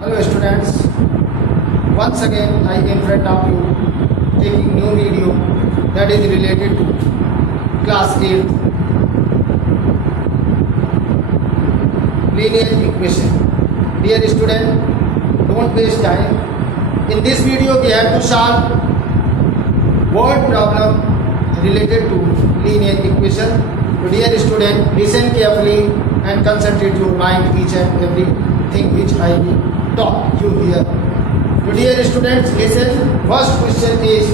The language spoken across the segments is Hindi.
Hello students, once again I in front of you taking new video that is related to class 8 linear equation. Dear student, don't waste time. In this video we have to solve word problem related to linear equation. So dear student, listen carefully and concentrate your mind each and everything which I will taught you here. So dear students, listen. First question is,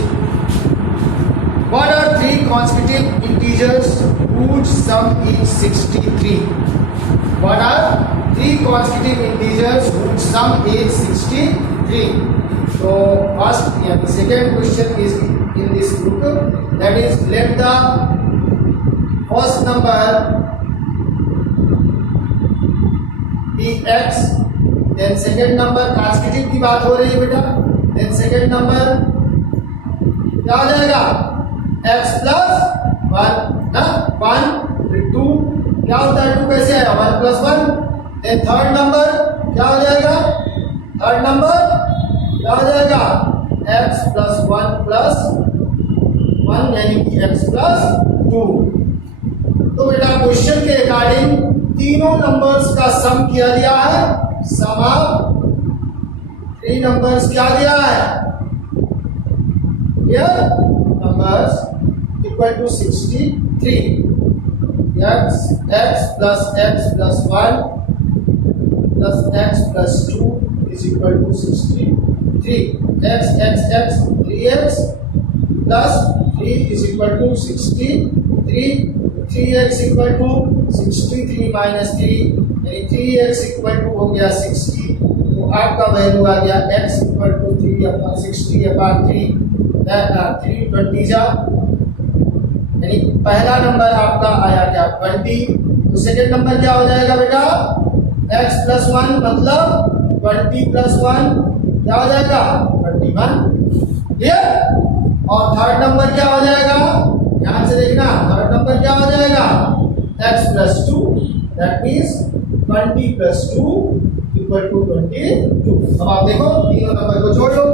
what are three consecutive integers whose sum is 63? What are three consecutive integers whose sum is 63? So first and the second question is in this book, that is, let the first number be x, then second number consecutive की बात हो रही है बेटा, then second number क्या हो जाएगा x plus 1 ना 1 फिर 2 क्या होता है 2 कैसे आएगा 1 plus 1, then third number क्या हो जाएगा, third number क्या हो जाएगा x plus 1 plus 1 यानी कि x plus 2। तो बेटा क्वेश्चन के अकॉर्डिंग तीनों नंबर्स का सम किया दिया है, सम ऑफ थ्री नंबर्स क्या दिया है, ये numbers equal to 63। x plus 1 plus x plus 2 is equal to 63। x 3x plus 3 is equal to 63। 3x equal to 63 minus 3 यानी 3x equal to हो गया 60। तो आपका वैल्यू आ गया x equal to 3 upon 60 upon 3 320 जा, यानी पहला नंबर आपका आया क्या 20। तो सेकंड नंबर क्या हो जाएगा बेटा x plus 1 मतलब 20 plus 1 क्या हो जाएगा 21। क्लियर। और थर्ड नंबर क्या हो जाएगा, ध्यान से देखना, थर्ड नंबर क्या हो जाएगा x plus 2, that means 20 plus 2 equal to 22। अब आप देखो तीनों नंबर को जोड़ लो,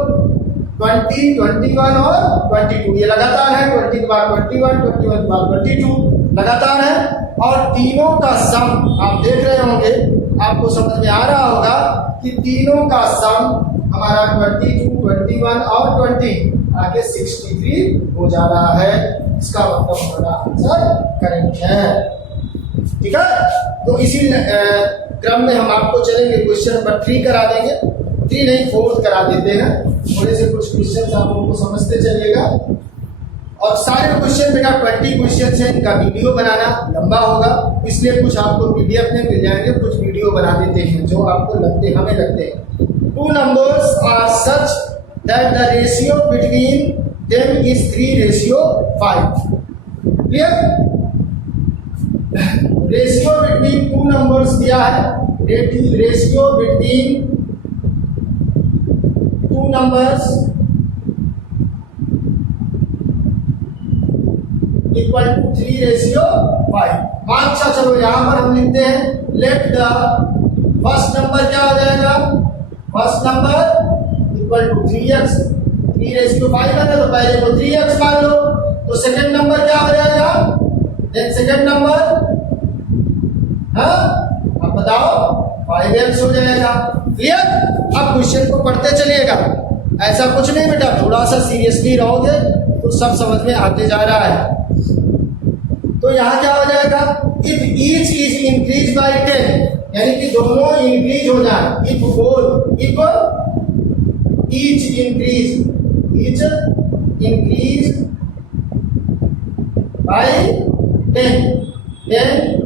20, 21 और 22, ये लगातार है, 20 के बाद 21, 21 के बाद 22 लगातार है। और तीनों का सम आप देख रहे होंगे, आपको समझ में आ रहा होगा कि तीनों का सम हमारा 22, 21 और 20 आगे 63 हो जा रहा है। इसका मतलब हमारा आंसर करेक्ट है। ठीक है, तो इसी क्रम में हम आपको चलेंगे, क्वेश्चन नंबर 3 करा देंगे, 3 नहीं 4 करा देते हैं, थोड़े से कुछ क्वेश्चन आप लोगों को समझते चलिएगा। और सारे क्वेश्चन बेटा 20 क्वेश्चन है, इनका वीडियो बनाना लंबा होगा, इसलिए कुछ आपको पीडीएफ में मिल जाएंगे, कुछ वीडियो बना देते हैं जो आपको हमें लगते हैं। 2 numbers are such that the ratio between them is 3:5। Clear. Ratio between 2 numbers दिया है, ratio between 2 numbers equal to 3:5। अच्छा चलो यहां पर हम लिखते हैं लेट द फर्स्ट नंबर क्या हो जाएगा, first number equal to 3x, 3:5 है तो पहले को 3x मान लो, तो सेकंड नंबर क्या हो जाएगा, देन सेकंड नंबर हाँ अब बताओ 5x हो जाएगा। क्लियर। अब क्वेश्चन को पढ़ते चलिएगा, ऐसा कुछ नहीं बेटा, थोड़ा सा सीरियसली रहोगे तो सब समझ में आते जा रहा है। तो यहाँ क्या हो जाएगा, if each is increase by 10 यानी कि दोनों इंक्रीज हो जाए, if both, if each increase by 10, then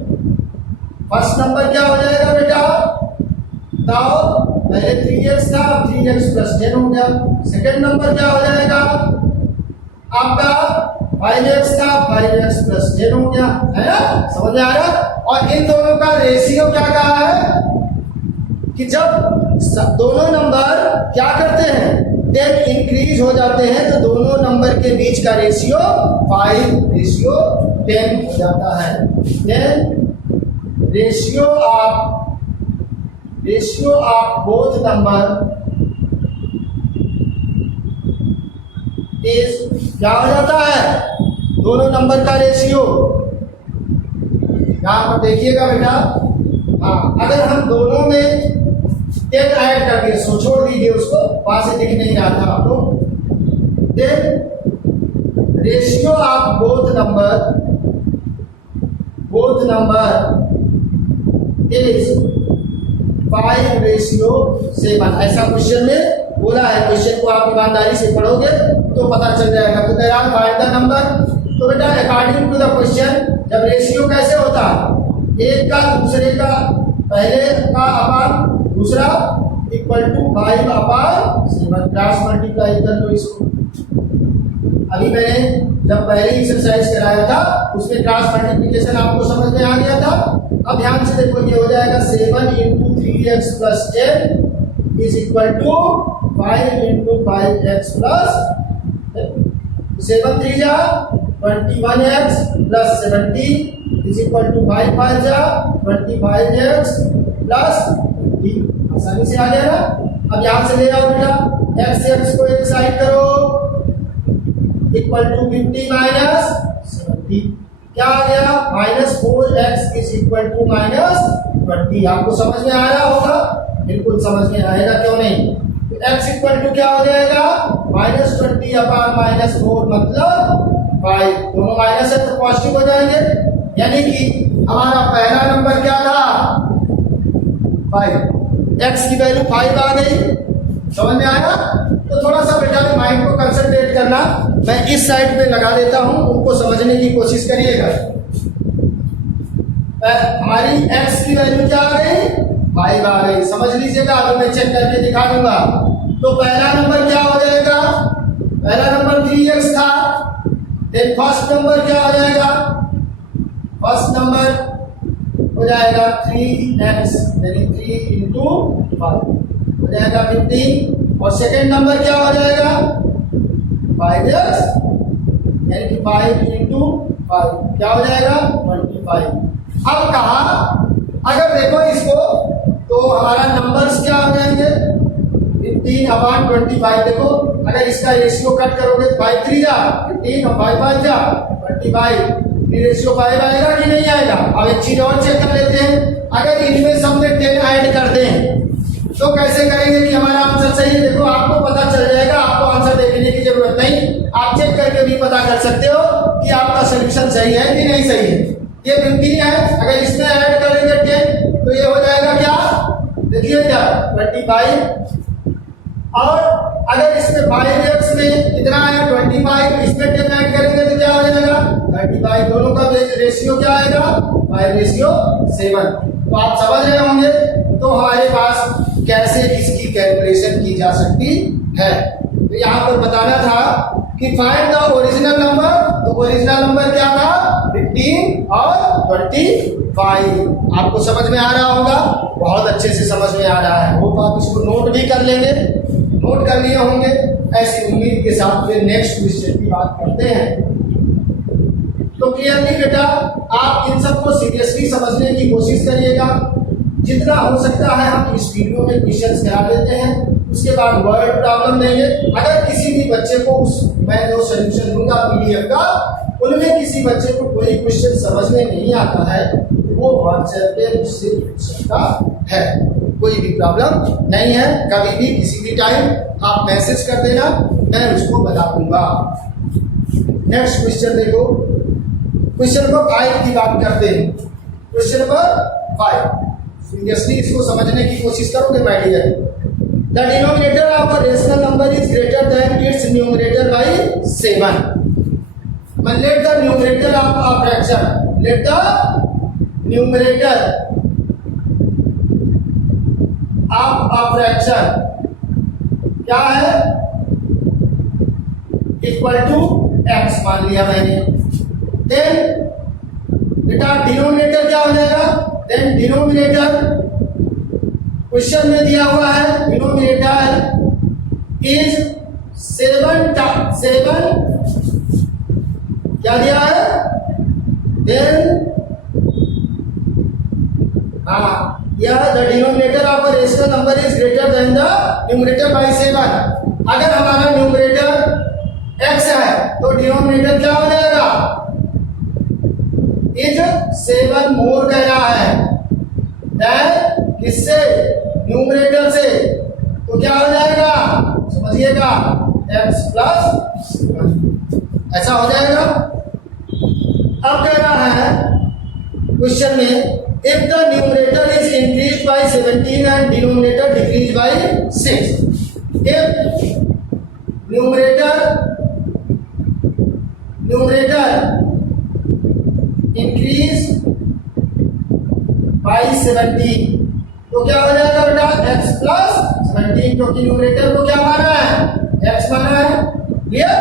first number क्या हो जाएगा बेटा, बताओ, पहले 3x था, 3x plus 10 हो गया। सेकंड नंबर क्या हो जाएगा आपका 5x था, 5x plus 10 हो गया, है ना, समझ में आ रहा। और इन दोनों का रेशियो क्या कहा है कि जब दोनों नंबर क्या करते हैं, 10 इंक्रीज हो जाते हैं, तो दोनों नंबर के बीच का रेशियो 5:10 हो जाता है। Then ratio of ratio of both number is, क्या हो जाता है, दोनों नंबर का रेशियो। यहां पर देखिएगा बेटा, हाँ, अगर हम दोनों में 10 ऐड कर दिए, सो छोड़ दीजिए उसको, वहां से दिख नहीं रहा था आपको। Then ratio of both number is 5:7। ऐसा क्वेश्चन में बोला है। क्वेश्चन को आप ईमानदारी से पढ़ोगे तो पता चल जाएगा। तो कह रहा फाइंड द नंबर। तो बेटा अकॉर्डिंग टू द क्वेश्चन, जब रेशियो कैसे होता है, एक का दूसरे का, पहले का अपान दूसरा इक्वल टू 5/7, क्रॉस मल्टीप्लाई कर लो इसको। अभी मैंने जब पहले एक्सरसाइज कराया था उसमें क्रॉस मल्टीप्लिकेशन आपको समझ में आ गया था। अब ध्यान से देखो, ये हो जाएगा 7 × 3x + 10 is equal to 5 × 5x + 7 3 जा 21x + 17 इज इक्वल टू 5 5 जा 25x + 3। आसानी से आ गया ना। अब यहां से ले आओ बेटा, x को एक साइड करो, इक्वल टू 50 - 70। क्या आ गया, -4x इज इक्वल टू -20। आपको समझ में आ रहा होगा, बिल्कुल समझ में आएगा, क्यों नहीं। तो x इक्वल टू क्या हो जाएगा, -20/-4 मतलब 5। दोनों माइनस है तो पॉजिटिव हो जाएंगे। यानी कि हमारा पहला नंबर क्या था, 5। x की वैल्यू 5 आ गई। समझ में आया। तो थोड़ा सा बेटा माइंड को कंसंट्रेट करना, मैं इस साइड पे लगा देता हूं, उनको समझने की कोशिश करिएगा। हमारी x की वैल्यू क्या आ गई, 5 आ गई। समझ लीजिएगा, अभी मैं चेक करके दिखा दूंगा। तो पहला नंबर क्या हो जाएगा, पहला नंबर 3x था। फिर फर्स्ट नंबर क्या हो जाएगा, फर्स्ट नंबर हो जाएगा 3x, यानी 3 × 5 हो जाएगा 15। और सेकेंड नंबर क्या हो जाएगा, 5x, यानी कि 5 × 5 क्या हो जाएगा, 25। अब कहा, अगर देखो इसको, तो हमारा नंबर्स क्या हो जाएंगे, 15/25। देखो अगर इसका रेशियो कट करोगे तो 5 3 जा 15 और 5 5 जा 25। रेशियो 5 आएगा कि नहीं आएगा। अब एक चीज और चेक कर लेते हैं, अगर इनमें सब में 10 ऐड कर दें तो कैसे करेंगे कि हमारा आंसर सही है। देखो आपको पता चल जाएगा, आपको आंसर देखने की जरूरत नहीं, आप चेक करके भी पता कर सकते हो कि आपका सोल्यूशन सही है कि नहीं सही है। ये 15 है, अगर इसमें ऐड करेंगे 10 तो ये हो जाएगा क्या, देखिए क्या 25। और अगर इसमें 5x में कितना है 25, इसमें 10 ऐड करेंगे तो क्या हो जाएगा 35। दोनों का रेशियो क्या आएगा, 5:7। तो आप समझ रहे होंगे। तो हमारे पास कैसे इसकी कैलकुलेशन की जा सकती है। तो यहाँ पर बताना था कि फाइंड द ओरिजिनल नंबर। तो ओरिजिनल नंबर क्या था, 15 और 25। आपको समझ में आ रहा होगा, बहुत अच्छे से समझ में आ रहा है। वो तो आप इसको नोट भी कर लेंगे, नोट कर लिए होंगे। ऐसी उम्मीद के साथ फिर नेक्स्ट क्वेश्चन की बात करते हैं। तो क्लियरली बेटा आप इन सबको सीरियसली समझने की कोशिश करिएगा। जितना हो सकता है हम इस वीडियो में क्वेश्चंस करा देते हैं, उसके बाद वर्ड प्रॉब्लम देंगे। अगर किसी भी बच्चे को मैं जो सोल्यूशन दूंगा पीडीएफ का, उनमें किसी बच्चे को कोई क्वेश्चन समझ में नहीं आता है, वो व्हाट्सएप पे मुझसे पूछ सकता है। कोई भी प्रॉब्लम नहीं है। कभी भी किसी भी टाइम आप मैसेज कर देना, मैं उसको बता दूंगा। नेक्स्ट क्वेश्चन देखो, क्वेश्चन नंबर 5 की बात करते हैं। क्वेश्चन नंबर 5 सीरियसली इसको समझने की कोशिश करोगे my dear. The denominator of a rational number is greater than its numerator by 7। Man, let the numerator of a fraction, let the numerator of a fraction क्या है, इक्वल टू x मान लिया मैंने। देन बेटा डिनोमिनेटर क्या हो जाएगा, देन डिनोमिनेटर क्वेश्चन में दिया हुआ है, डिनोमिनेटर इज 7 क्या दिया है, देन हाँ या the denominator of a rational number is greater then the numerator by 7। अगर हमारा न्यूमरेटर x है तो डिनोमिनेटर क्या हो जाएगा, इज 7 मोर कह रहा है दैन किससे, न्यूमरेटर से, तो क्या हो जाएगा समझिएगा x प्लस 7 ऐसा हो जाएगा। अब कह रहा है क्वेश्चन में if the numerator is increased by 17 and denominator decreased by 6, if numerator increase by 17 तो क्या हो जाएगा बेटा x प्लस 17, क्योंकि न्यूमरेटर को क्या माना है x माना है। क्लियर,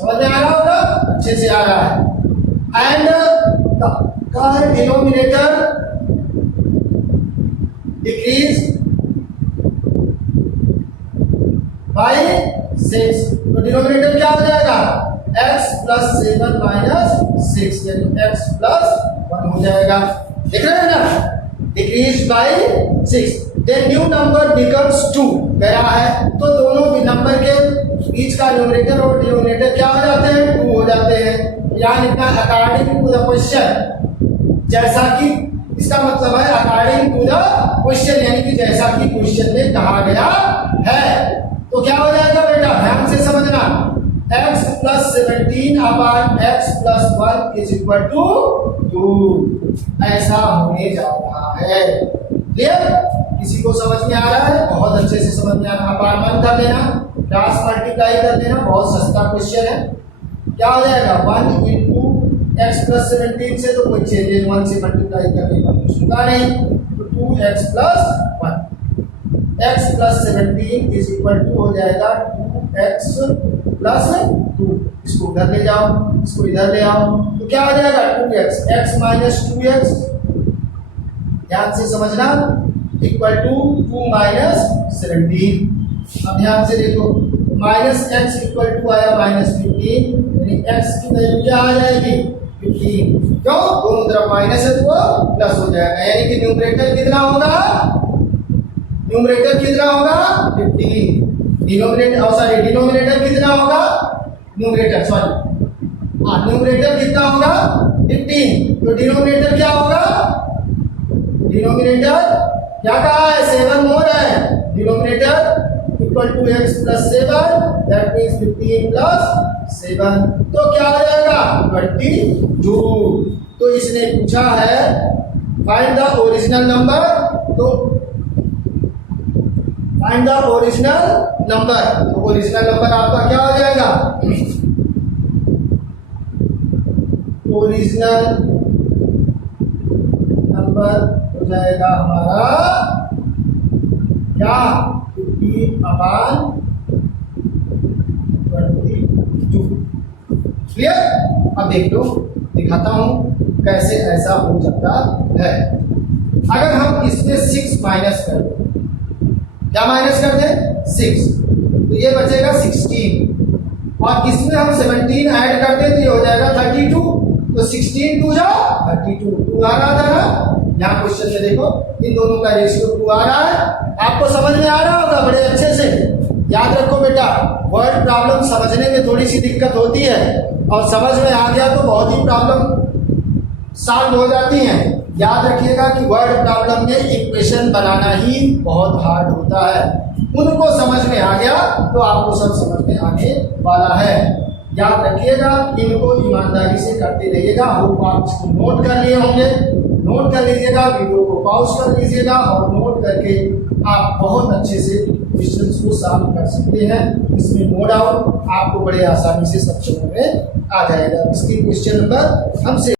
समझ में आ रहा होगा, अच्छे से आ रहा है। एंड का डिनोमिनेटर डिक्रीज बाय 6 तो डिनोमिनेटर क्या हो जाएगा x प्लस 7 माइनस 6 यानी x प्लस 1 हो जाएगा। देख रहे हैं ना, decrease by 6 then new number becomes 2 कह रहा है, तो दोनों भी नंबर के बीच का न्यूमरेटर और डिनोमिनेटर क्या हो जाते हैं 2 हो जाते हैं। यहाँ लिखना अकॉर्डिंग टू द क्वेश्चन, जैसा कि इसका मतलब है अकॉर्डिंग टू द क्वेश्चन यानी कि जैसा कि क्वेश्चन में कहा गया है। तो क्या हो जाएगा बेटा ध्यान से समझना, x plus 17 upon x plus 1 is equal to 2 ऐसा होने जा रहा है। क्लियर, किसी को समझ में आ रहा है, बहुत अच्छे से समझ में आ रहा है। अपान 1 कर लेना, क्रॉस मल्टीप्लाई कर देना, बहुत सस्ता क्वेश्चन है। क्या हो जाएगा 1 इंटू x प्लस 17 से तो कोई चेंजेस 1 से मल्टीप्लाई करने का कुछ होगा नहीं, तो 2x plus 1 x plus 17 is equal to हो जाएगा 2x प्लस 2। इसको उधर ले जाओ, इसको इधर ले आओ, तो क्या हो जाएगा 2x x माइनस 2x, ध्यान से समझना, इक्वल टू 2 माइनस 17। अब ध्यान से देखो माइनस x इक्वल टू आया माइनस 15 यानी x की वैल्यू क्या आ जाएगी 15, क्यों दोनों तरफ माइनस है तो प्लस हो जाएगा, यानी कि न्यूमरेटर कितना होगा 15, डिनोमिनेटर कितना होगा न्यूमरेटर कितना होगा 15, तो डिनोमिनेटर क्या होगा, डिनोमिनेटर क्या कहा है 7 मोर है, denominator equal to x plus 7 that means 15 plus 7, तो क्या हो जाएगा 22। तो इसने पूछा है फाइंड द ओरिजिनल नंबर, तो फाइंड द ओरिजिनल नंबर, तो ओरिजिनल नंबर आपका क्या हो जाएगा, ओरिजिनल नंबर हो जाएगा हमारा क्या 15/22। क्लियर, अब देख लो, दिखाता हूं कैसे ऐसा हो जाता है। अगर हम इसमें 6 माइनस कर दें, क्या माइनस कर दें 6, तो ये बचेगा 16 और इसमें हम 17 ऐड कर दें तो ये हो जाएगा 32, तो 16 2 जा 32, 2 आ रहा था ना, यहाँ क्वेश्चन में देखो इन दोनों का रेशियो 2 आ रहा है। आपको समझ में आ रहा होगा बड़े अच्छे से। याद रखो बेटा, वर्ड प्रॉब्लम समझने में थोड़ी सी दिक्कत होती है और समझ में आ गया तो बहुत ही प्रॉब्लम सॉल्व हो जाती हैं। याद रखिएगा कि वर्ड प्रॉब्लम में इक्वेशन बनाना ही बहुत हार्ड होता है, उनको समझ में आ गया तो आपको सब समझ में आने वाला है। याद रखिएगा, इनको ईमानदारी से करते रहिएगा। होप आप इसको नोट कर लिए होंगे, नोट कर लीजिएगा, वीडियो को पॉज कर लीजिएगा और नोट करके आप बहुत अच्छे से क्वेश्चंस को सॉल्व कर सकते हैं। इसमें नो डाउट आपको बड़े आसानी से सब समझ में आ जाएगा। इसकी क्वेश्चन नंबर हमसे